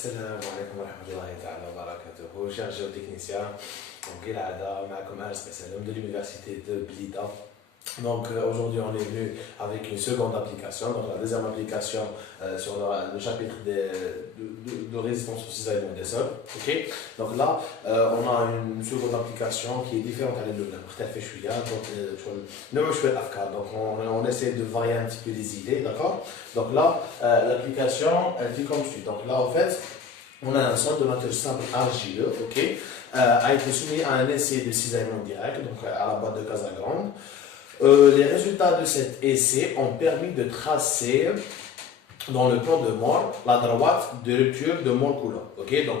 السلام عليكم ورحمة الله تعالى وبركاته. Chers géotechniciens, donc Gilada, معكم Anas Besselem de l'université de Blida. Donc aujourd'hui on est venu avec une seconde application, donc la deuxième application sur le chapitre de résistance au cisaillement des sols. Okay? Donc là on a une seconde application qui est différente à l'une de l'autre. Donc on essaie de varier un petit peu les idées, d'accord? Donc là l'application elle dit comme suit. Donc là en fait on a un sol de matière simple argileux, ok, a été soumis à un essai de cisaillement direct, donc à la boîte de Casagrande. Les résultats de cet essai ont permis de tracer dans le plan de mort la droite de rupture de Morcoulon. Okay? Donc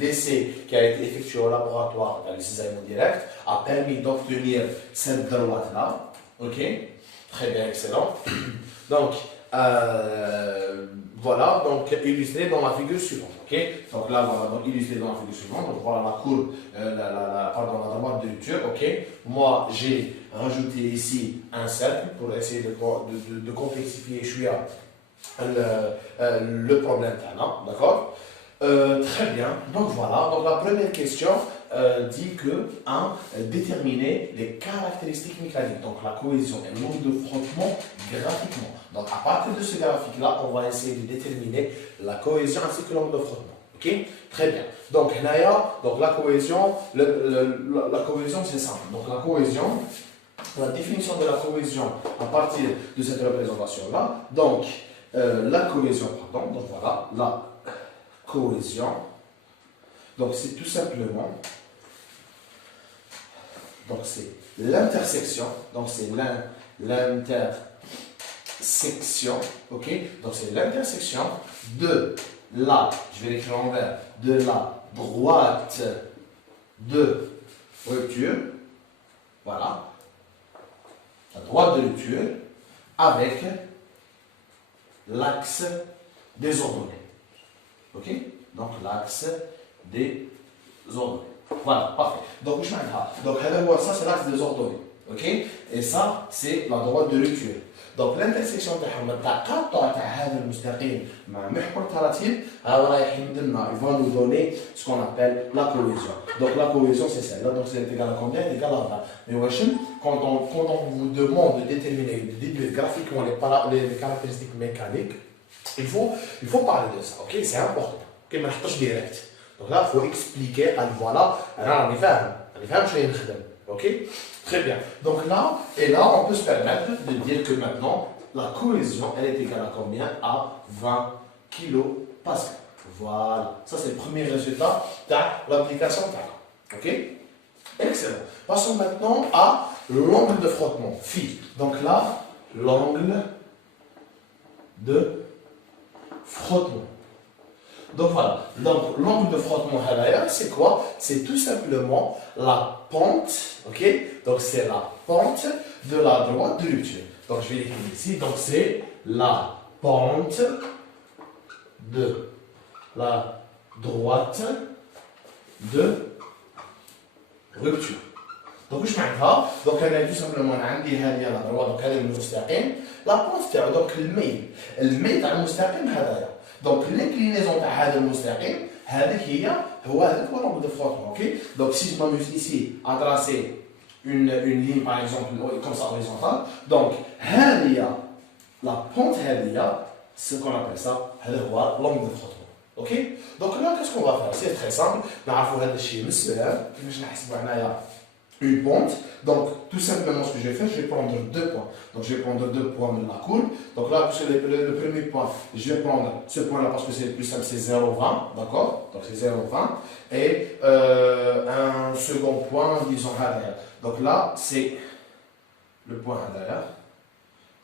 l'essai qui a été effectué au laboratoire dans le cisaillement direct a permis d'obtenir cette droite-là. Okay? Très bien, excellent. Donc, voilà, donc illustré dans la figure suivante. Okay? Donc là, voilà, donc illustré dans la figure suivante. Donc voilà la courbe, la droite de rupture. Okay? Moi, j'ai rajouté ici un cercle pour essayer de complexifier le problème. D'accord? Très bien. Donc voilà. Donc la première question dit que déterminer les caractéristiques mécaniques, donc la cohésion et le nombre de frottements graphiquement. Donc à partir de ce graphique-là, on va essayer de déterminer la cohésion ainsi que le nombre de frottements. Ok? Très bien. Donc la cohésion, la cohésion c'est simple. Donc la cohésion, la définition de la cohésion à partir de cette représentation-là. Donc la cohésion, pardon. Donc voilà, la cohésion. Donc c'est tout simplement. Donc c'est l'intersection. Donc c'est l'intersection. Ok? Donc c'est l'intersection de la, je vais l'écrire en vert, de la droite de rupture. Voilà. La droite de rupture avec l'axe des ordonnées. Ok? Donc l'axe des ordonnées. Voilà, parfait. Donc, ça c'est l'axe des ordonnées. Ok? Et ça, c'est la droite de rupture. Donc l'intersection de التقاطع تاع هذا المستقيم مع محور التراتيب رايح يمدلنا il va nous donner ce qu'on appelle la cohésion. Donc la cohésion c'est celle-là, donc c'est égal à combien? Égal à 20. Mais quand on vous demande de déterminer, de déduire graphiquement les caractéristiques mécaniques, il faut parler de ça, ok? C'est important. Ok, ما نحطش direct. Donc là, il faut expliquer, voilà, on y fait, ok? Très bien. Donc là, on peut se permettre de dire que maintenant, la cohésion, elle est égale à combien? À 20 kPa. Voilà. Ça, c'est le premier résultat de l'application. Ok? Excellent. Passons maintenant à l'angle de frottement, phi. Donc là, l'angle de frottement. Donc voilà, donc l'angle de frottement, c'est quoi? C'est tout simplement la pente, ok? Donc c'est la pente de la droite de rupture. Donc je vais l'écrire ici, donc c'est la pente de la droite de rupture. Donc je معناتها donc انا tout simplement عندي هذه la droite donc هذا المستقيم la pente تاعو donc الميل تاع المستقيم هذايا. Donc l'inclinaison de هذا المستقيم هو l'angle de frottement, ok? Donc si je m'amuse ici à tracer une ligne par exemple comme ça horizontale, donc la pente ce qu'on appelle ça l'angle de frottement, ok? Donc là qu'est-ce qu'on va faire? C'est très simple. نعرفوا هذا الشيء من السلام كيفاش نحسبوا هنايا une pente. Donc, tout simplement, ce que je vais faire, je vais prendre deux points. Donc, je vais prendre deux points de la courbe. Donc là, sur le premier point, je vais prendre ce point-là parce que c'est le plus simple, c'est 0,20. D'accord? Donc, c'est 0,20. Et un second point, disons, derrière. Donc là, c'est le point derrière.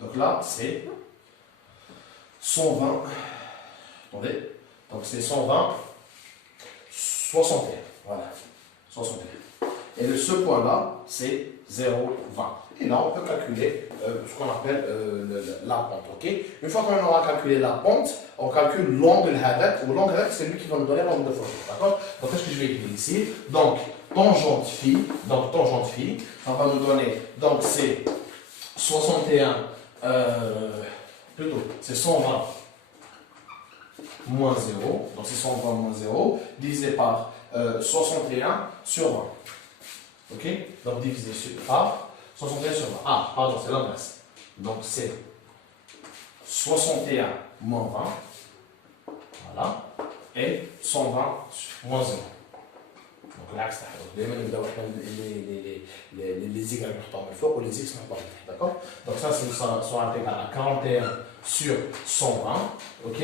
Donc là, c'est 120. Attendez. Donc, c'est 120, 61. Voilà. 61. Et ce point-là, c'est 0,20. Et là, on peut calculer ce qu'on appelle la pente. Okay? Une fois qu'on aura calculé la pente, on calcule l'angle avec, ou l'angle avec, c'est lui qui va nous donner l'angle de frottement. D'accord? Donc, qu'est-ce que je vais écrire ici? Donc, tangente phi, ça va nous donner, donc c'est 61, plutôt, c'est 120 moins 0, donc c'est 120 moins 0, divisé par 61 sur 20. Ok? Donc divisé par 61 sur 20. Ah, pardon, c'est l'inverse. Donc c'est 61 moins 20, voilà, et 120 moins 0. Donc là, les y نحطهم من الفوق les x نحطهم من تحت, d'accord? Donc ça, c'est soit égal à 41 sur 120, ok?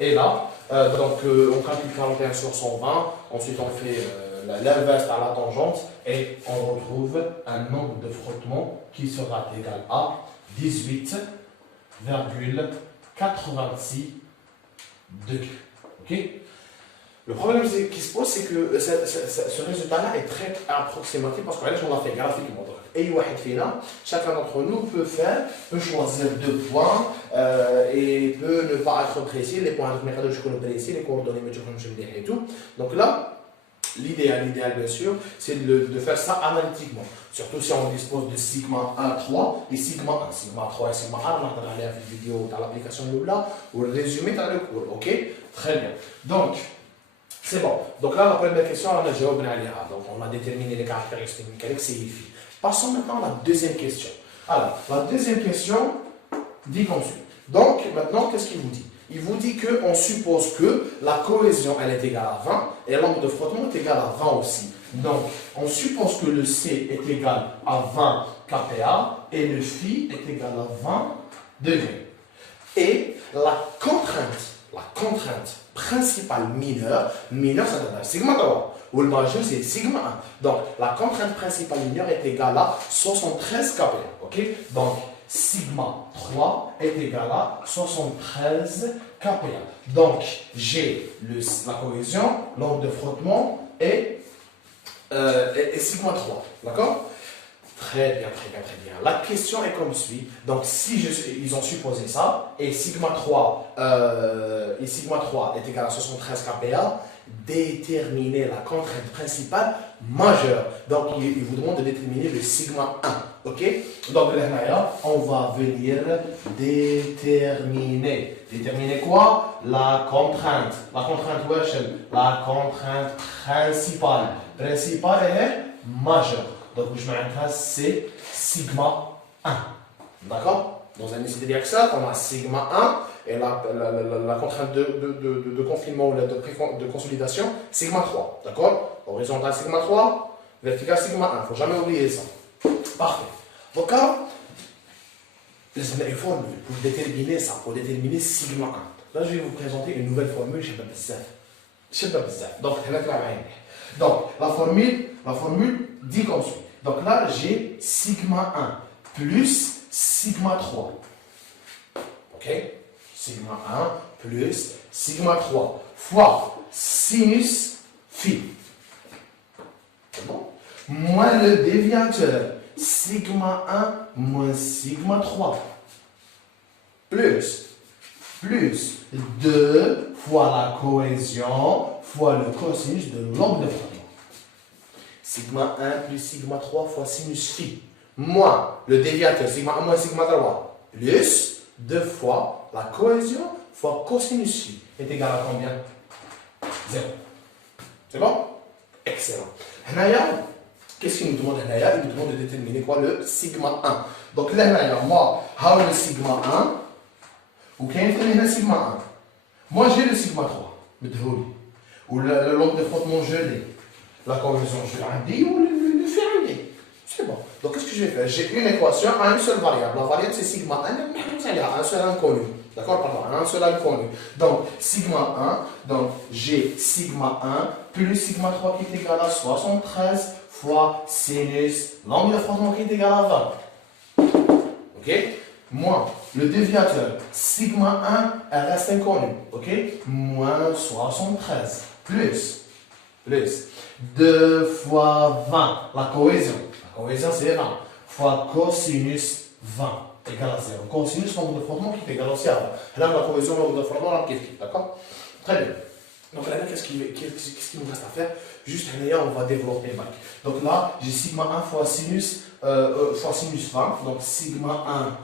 Et là, on calcule 41 sur 120, ensuite on fait l'inverse à la tangente et on retrouve un nombre de frottements qui sera égal à 18,86 degrés, ok? Le problème qui se pose, c'est que ce résultat-là est très approximatif parce qu'on l'a fait graphiquement. Chacun d'entre nous peut choisir 2 points et peut ne pas être précis. Les points précis, les coordonnées et tout. Donc là, l'idéal bien sûr, c'est de faire ça analytiquement. Surtout si on dispose de sigma 1, 3 et sigma 1. Sigma 3 et sigma 1, on va regarder la vidéo dans l'application là ou le résumé dans le cours. Ok? Très bien. Donc, c'est bon. Donc là, la première question, on a joué. Donc on a déterminé les caractéristiques mécaniques, c'est ici. Passons maintenant à la deuxième question. Alors, la deuxième question dit comme suit. Donc, maintenant, qu'est-ce qu'il vous dit? Il vous dit qu'on suppose que la cohésion, elle est égale à 20 et l'angle de frottement est égal à 20 aussi. Donc, on suppose que le C est égal à 20 kPa et le phi est égal à 20 degrés. Et la contrainte principale mineure ça donne un sigma 3, ou le majeur c'est sigma 1. Donc la contrainte principale mineure est égale à 73 kPa. Ok? Donc sigma 3 est égal à 73 kPa. Donc j'ai la cohésion, l'angle de frottement et sigma 3. D'accord? Très bien. La question est comme suit. Donc, si ils ont supposé ça, et sigma 3 est égal à 73 kPa, déterminer la contrainte principale majeure. Donc, il vous demande de déterminer le sigma 1. Ok? Donc, là, on va venir déterminer. Déterminer quoi? La contrainte. La contrainte principale. Principale est majeure. Donc, je mets c'est sigma 1. D'accord? Dans un essai d'axal, on a sigma 1 et la contrainte de confinement ou de consolidation, sigma 3. D'accord? Horizontal sigma 3, vertical sigma 1. Il ne faut jamais oublier ça. Parfait. Donc là, il y a une formule pour déterminer ça, pour déterminer sigma 1. Là, je vais vous présenter une nouvelle formule, je ne sais pas bizarre. Donc, la formule dit comme suit. Donc là, j'ai sigma 1 plus sigma 3. Ok? Sigma 1 plus sigma 3 fois sinus phi. C'est bon? Moins le déviateur sigma 1 moins sigma 3. Plus 2 fois la cohésion fois le cosinus de l'angle de frottement. Sigma 1 plus sigma 3 fois sinus phi, moins le déviateur sigma 1 moins sigma 3, plus 2 fois la cohésion fois cosinus phi est égal à combien? 0. C'est bon? Excellent. Qu'est-ce qu'il nous demande? Il nous demande de déterminer quoi? Le sigma 1. Donc là, moi, j'ai le sigma 1, ou qu'il y a le sigma 1. Moi, j'ai le sigma 3, ou le l'angle de frottement gelé. La cohésion, je l'ai ou le fait. C'est bon. Donc, qu'est-ce que je vais faire? J'ai une équation à une seule variable. La variable, c'est sigma 1. Il y a un seul inconnu. D'accord? Pardon, un seul inconnu. Donc, sigma 1. Donc, j'ai sigma 1 plus sigma 3 qui est égal à 73 fois sinus l'angle de frottement qui est égal à 20. Ok? Moins le déviateur sigma 1, elle reste inconnue. Ok? Moins 73 plus 2 fois 20, la cohésion c'est 20, fois cosinus 20 égale à 0. Cosinus, l'angle de frottement qui est égal aussi à 20. Là, la cohésion, l'angle de frottement, on l'a d'accord? Très bien. Donc là, qu'est-ce qu'il nous reste à faire? Juste là, on va développer Mike. Donc là, j'ai sigma 1 fois sinus 20, donc sigma 1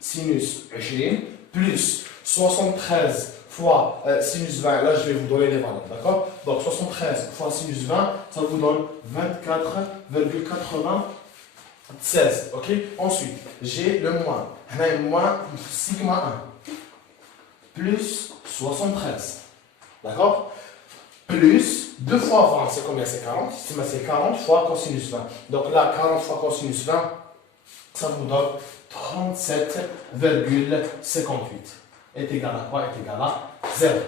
sinus 20, plus 73 fois sinus 20, là je vais vous donner les valeurs, d'accord? Donc 73 fois sinus 20, ça vous donne 24,96, ok? Ensuite, j'ai le moins, moins sigma 1, plus 73, d'accord? Plus 2 fois 20, c'est combien? C'est 40, c'est 40 fois cosinus 20. Donc là, 40 fois cosinus 20, ça vous donne 37,58. Est égal à quoi? Est égal à 0.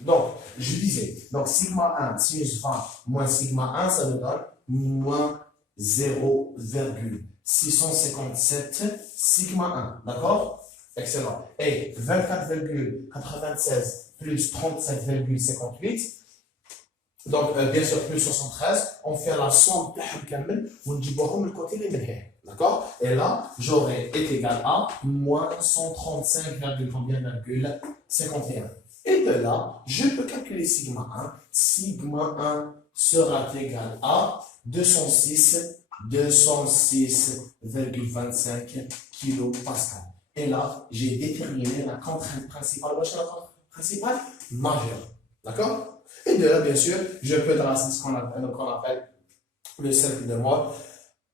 Donc, je disais, donc sigma 1, sinus 20 moins sigma 1, ça nous donne moins 0,657 sigma 1. D'accord? Excellent. Et 24,96 plus 37,58. Donc, bien sûr, plus 73, on fait la somme de le côté des mêmes. D'accord? Et là, j'aurai est égal à moins 135,51. Et de là, je peux calculer sigma 1. Sigma 1 sera égal à 206,25 kPa. Et là, j'ai déterminé la contrainte principale. La contrainte principale majeure. D'accord? Et de là, bien sûr, je peux tracer ce qu'on appelle le cercle de Moore.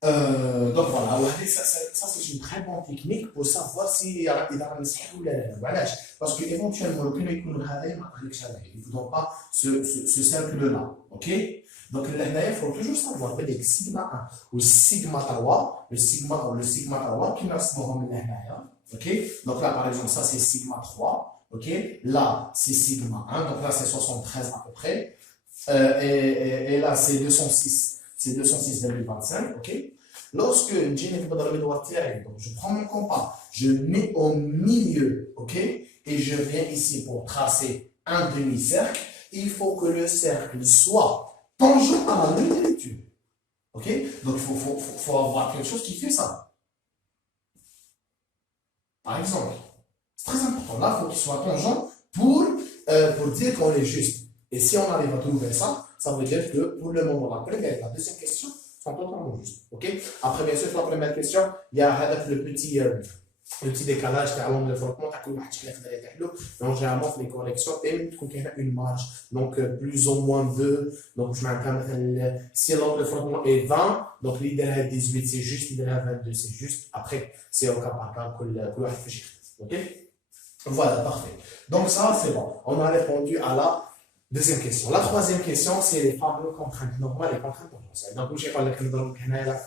Donc voilà, ça c'est une très bonne technique pour savoir si il a un cercle ou la. Parce que éventuellement, le premier coup de il ne vous donne pas ce cercle-là. Ok? Donc là, il faut toujours savoir que les sigma 1 ou sigma 3, le sigma 3 qui n'a pas de ok? Donc là, par exemple, ça c'est sigma 3. Ok? Là, c'est sigma 1. Donc là, c'est 73 à peu près. Et là, c'est 206. C'est 206,25. Ok? Lorsque donc je prends mon compas, je mets au milieu. Ok? Et je viens ici pour tracer un demi-cercle. Il faut que le cercle soit tangent à la ligne de lecture. Ok? Donc, il faut avoir quelque chose qui fait ça. Par exemple, c'est très important. Là, il faut qu'il soit tangent pour dire qu'on est juste. Et si on arrive à trouver ça, ça veut dire que pour le moment, la première et la deuxième question sont totalement justes. Ok? Après, bien sûr, la première question, il y a le petit décalage qui l'angle de frottement, donc généralement les corrections et une marge, donc plus ou moins 2, donc je m'entends si l'angle de frottement est 20, donc l'idée est 18 c'est juste, l'idée est 22 c'est juste, après c'est au cas par cas que le réfléchir. Ok? Voilà, parfait. Donc ça c'est bon, on a répondu à la deuxième question. La troisième question, c'est les fameuses contraintes normales et contraintes potentielles. Donc, je vais parler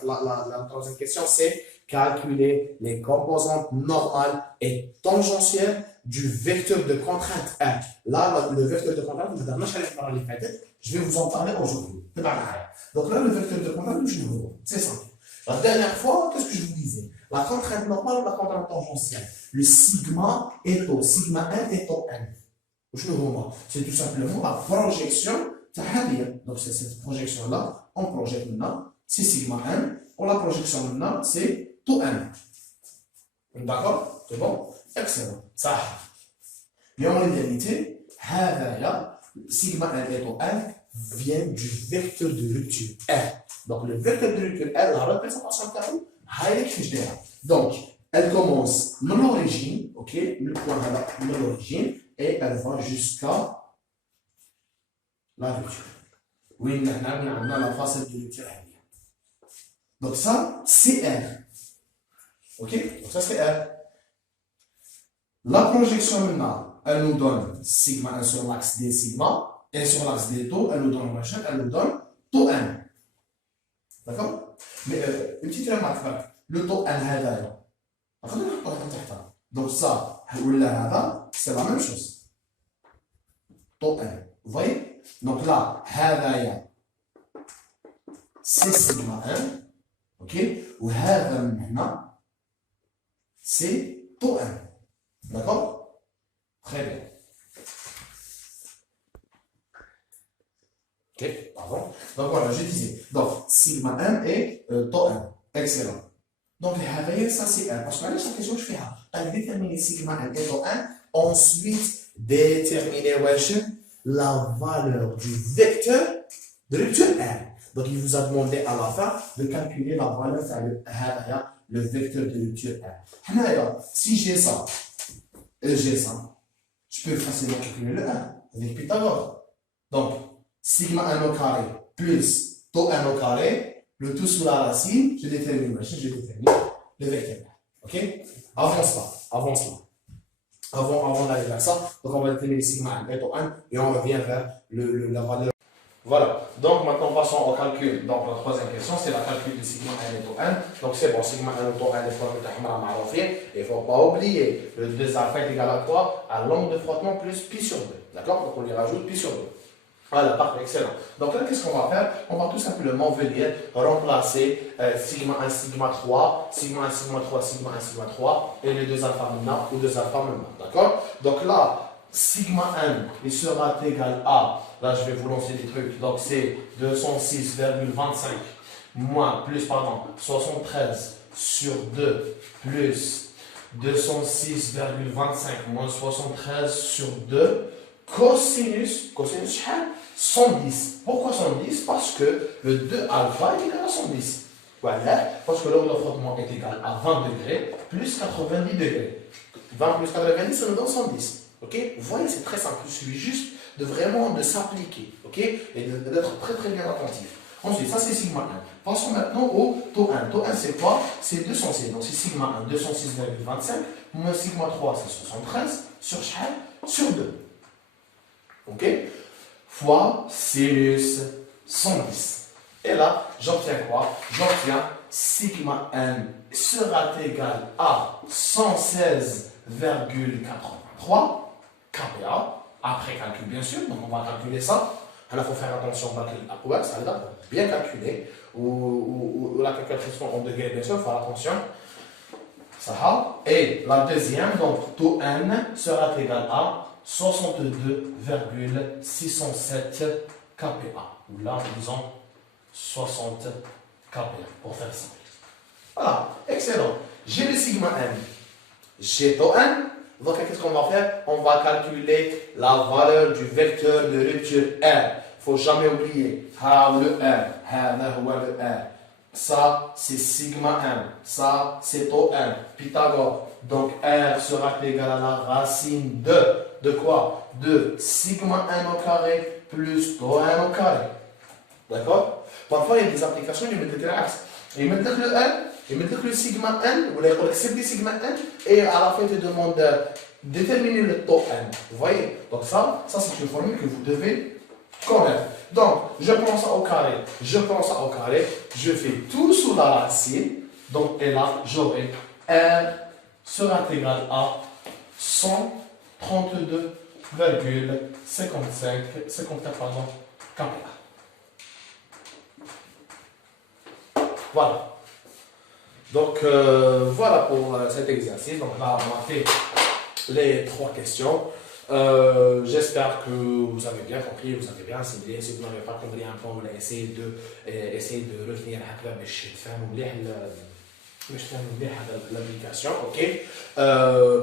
la troisième question, c'est calculer les composantes normales et tangentielles du vecteur de contrainte R. Là, le vecteur de contrainte, je vais vous en parler aujourd'hui. Donc là, le vecteur de contrainte, c'est simple. La dernière fois, qu'est-ce que je vous disais? La contrainte normale ou la contrainte tangentielle? Le sigma est au sigma 1 est au n. C'est tout simplement la projection. Donc, c'est cette projection-là. On projette maintenant, c'est sigma 1. Pour la projection maintenant, c'est tau n. D'accord? C'est bon? Excellent. Ça. Mais en réalité, sigma 1 et tau n viennent du vecteur de rupture R. Donc, le vecteur de rupture R, la représentation de donc, elle commence de l'origine, ok? Le point de l'origine. Et elle va jusqu'à la rupture. Oui, on a la face de rupture. Donc ça, c'est R. Ok? Donc ça, c'est R. La projection maintenant, elle nous donne sigma 1 sur l'axe des sigma, et sur l'axe des taux, elle nous donne machin, elle nous donne taux n. D'accord? Mais une petite remarque, le taux n, donc ça, c'est la même chose. Taux n. Vous voyez? Donc là, c'est sigma 1. Ok? Ou maintenant, c'est taux n. D'accord? Très bien. Ok? Pardon. Donc voilà, je disais. Donc, sigma 1 et taux n. Excellent. Donc, ça c'est 1. Parce que là, chaque question que je fais, elle détermine sigma 1 et taux 1. Ensuite, déterminer la valeur du vecteur de rupture R. Donc, il vous a demandé à la fin de calculer la valeur le vecteur de rupture R. Si j'ai ça et j'ai ça, je peux facilement calculer le 1 avec Pythagore. Donc, sigma 1 au carré plus taux 1 au carré, le tout sous la racine, je détermine le vecteur. Ok? Avant cela. Avant d'aller vers ça, donc on va déterminer sigma 1 et taux 1 et on revient vers la valeur. Voilà, donc maintenant passons au calcul. Donc la troisième question, c'est la calcul de sigma 1 et taux 1. Donc c'est bon, sigma 1 et taux 1, les formules de il ne faut pas oublier, le 2 alpha est égal à quoi? À l'angle de frottement plus pi sur 2. D'accord? Donc on lui rajoute pi sur 2. Voilà, parfait, excellent. Donc là, qu'est-ce qu'on va faire? On va tout simplement venir remplacer sigma 1, sigma 3, sigma 1, sigma 3, sigma 1, sigma 3 et les deux alpha maintenant ou deux alpha maintenant. D'accord? Donc là, sigma 1 il sera égal à, là je vais vous lancer des trucs, donc c'est 206,25 moins, plus pardon, 73 sur 2 plus 206,25 moins 73 sur 2 cosinus 110. Pourquoi 110? Parce que le 2 alpha est égal à 110. Voilà, parce que l'angle de frottement est égal à 20 degrés plus 90 degrés. 20 plus 90, ça nous donne 110. Ok? Vous voyez, c'est très simple. Il suffit juste de vraiment de s'appliquer. Ok? Et d'être très très bien attentif. Ensuite, ça c'est sigma 1. Passons maintenant au taux 1. Taux 1 c'est quoi? C'est 206. Donc c'est sigma 1, 206,25. Moins sigma 3, c'est 73 sur chal sur 2. Ok? Fois sinus 110. Et là, j'obtiens quoi? J'obtiens sigma 1 sera égal à 116,83 kPa, après calcul bien sûr, donc on va calculer ça. Il faut faire attention à ça là, bien calculer, ou la calculation en degrés bien sûr, il faut faire attention. Ça. Et la deuxième, donc taux n sera égal à 62,607 kPa, ou là disons 60 kPa pour faire simple. Voilà, excellent. J'ai le sigma n, j'ai taux n. Donc, qu'est-ce qu'on va faire? On va calculer la valeur du vecteur de rupture R. Il ne faut jamais oublier. Le R. Le R. Ça, c'est sigma 1. Ça, c'est taux 1. Pythagore. Donc, R sera égal à la racine de quoi? De sigma 1 au carré plus taux 1 au carré. D'accord? Parfois, il y a des applications, ils mettent l'axe. Ils mettent le R. Il me dit que le sigma n, vous l'avez accepté sigma n, et à la fin, il te demande de déterminer le taux n. Vous voyez? Donc ça c'est une formule que vous devez connaître. Donc, je prends ça au carré, je fais tout sous la racine, donc, et là, j'aurai R sera égal à 132,54 kPa. Voilà. Donc, voilà pour cet exercice. Donc là, on a fait les 3 questions. J'espère que vous avez bien compris, vous avez bien assimilé. Si vous n'avez pas compris un peu, on va essayer de retenir l'application. Ok.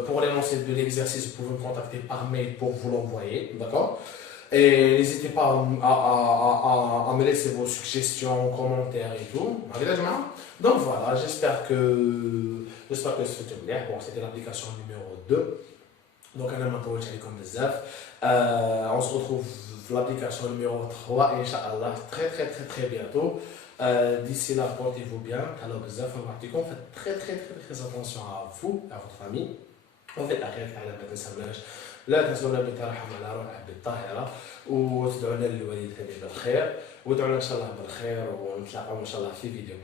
Pour l'énoncé de l'exercice, vous pouvez me contacter par mail pour vous l'envoyer. D'accord? Et n'hésitez pas à me laisser vos suggestions, commentaires et tout. Donc voilà, j'espère que c'était bien. Bon, c'était l'application numéro 2. Donc, on se retrouve l'application numéro 3, Inch'Allah, très très très très bientôt. D'ici là, portez-vous bien. Alors, faites très très très très attention à vous, à votre famille. وفي الأخير فعلا ما تنسوناش لا تنسونا بالترحم على روح عبد الطاهرة وتدعونا للوالدين بالخير ودعونا إن شاء الله بالخير ونتلاقاو إن شاء الله في فيديو